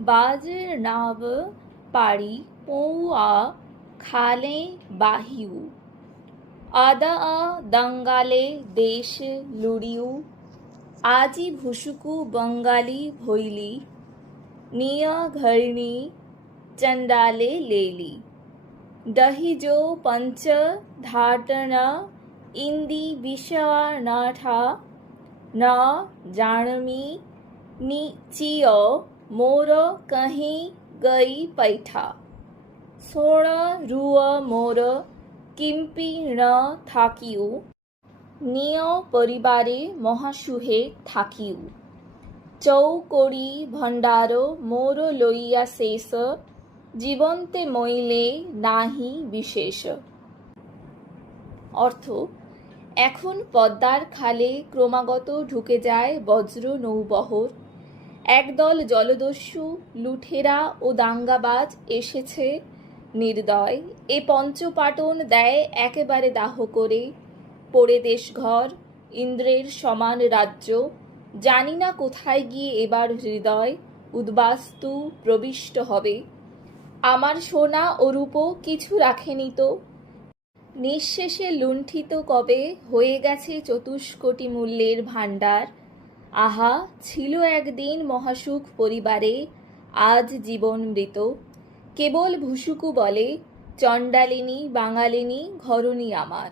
बाजर नाव पाड़ी पौआ खाले बाहिउ आदा दंगाले देश लुड़ियु आजी भुसुकु बंगाली भैली निया घरनी चंडाले लेली दहिजो पंच धाटना इंदी विषवा नाठा न जानमी नीचियो मोर कहीं गई पैठा सोण रुआ मोर किम्पी न থাকিউ নিয় পরিবারে মহাসুহে থাকিউ চৌকড়ি ভণ্ডার মোর লইয়া শেষ জীবন্তে মইলে নাহি বিশেষ। অর্থ, এখন পদ্মার খালে ক্রমাগত ঢুকে যায় বজ্র নৌবহর। একদল জলদস্যু লুঠেরা ও দাঙ্গাবাজ এসেছে নির্দয় এ পঞ্চপাটন দেয় একেবারে দাহ করে। পড়ে দেশঘর ইন্দ্রের সমান রাজ্য, জানি না কোথায় গিয়ে এবার হৃদয় উদ্বাস্তু প্রবিষ্ট হবে। আমার সোনা ও রূপ কিছু রাখেনি তো, নিঃশেষে লুণ্ঠিত কবে হয়ে গেছে চতুষ্কোটি মূল্যের ভাণ্ডার। আহা, ছিল একদিন মহাসুখ পরিবারে, আজ জীবন মৃত। কেবল ভুসুকু বলে, চণ্ডালিনী বাঙালিনী ঘরণী আমার।